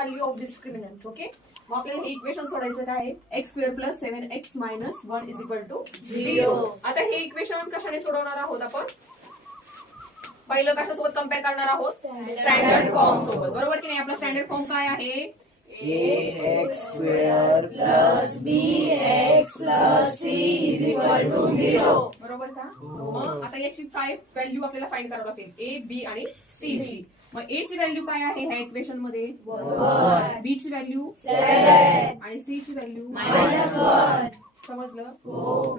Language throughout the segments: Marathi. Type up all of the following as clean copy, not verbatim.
Value of discriminant. ओके, मग आपल्याला हे इक्वेशन सोडायचं काय आहे, X square plus 7x minus 1 is equal to 0. आता हे इक्वेशन कशाने सोडवणार आहोत आपण, पहिलं कशासोबत कम्पेअर करणार आहोत, स्टँडर्ड फॉर्म सोबत. बरोबर की नाही. आपला स्टँडर्ड फॉर्म काय आहे, ax square plus bx plus c is equal to 0. बरोबर का. मग आता याची काय व्हॅल्यू आपल्याला फाइंड करावं लागेल, ए बी आणि सी ची. मग ए ची व्हॅल्यू काय आहे ह्या इक्वेशन मध्ये, 1. बी ची व्हॅल्यू 7 आणि सी ची व्हॅल्यू -1. समजलं हो.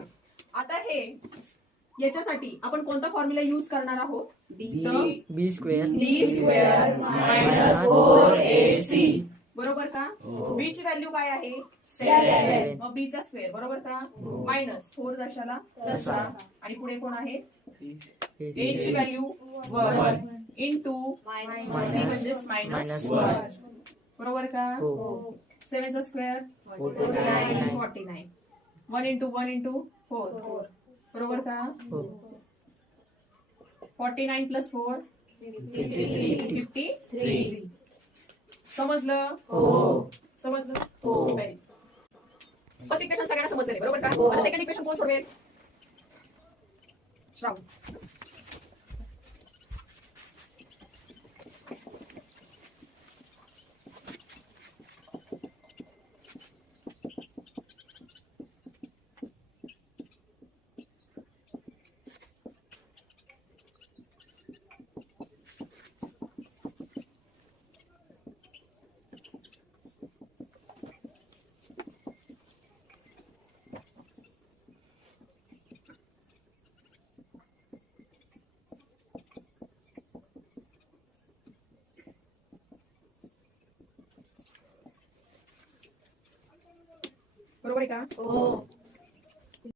आता हे याच्यासाठी आपण कोणता फॉर्म्युला यूज करणार आहोत, b square minus 4ac. बरोबर का. बी ची व्हॅल्यू काय आहे 7, मग बी चा स्क्वेअर. बरोबर का. मायनस 4 दशाला तसा आणि पुढे कोण आहे, ए ची व्हॅल्यू 1 इंटू सी म्हणजे -1. बरोबर का. 7 चा स्क्वेअर 49. 1 इंटू 4. बरोबर का. 49 प्लस 4 53. समजलं हो. समजलं हो. फर्स्ट इक्वेशन सगळ्यांना समजलं बरोबर का. आता सेकंड इक्वेशन कोण सोडवेल, श्रावण. बरोबर आहे का हो.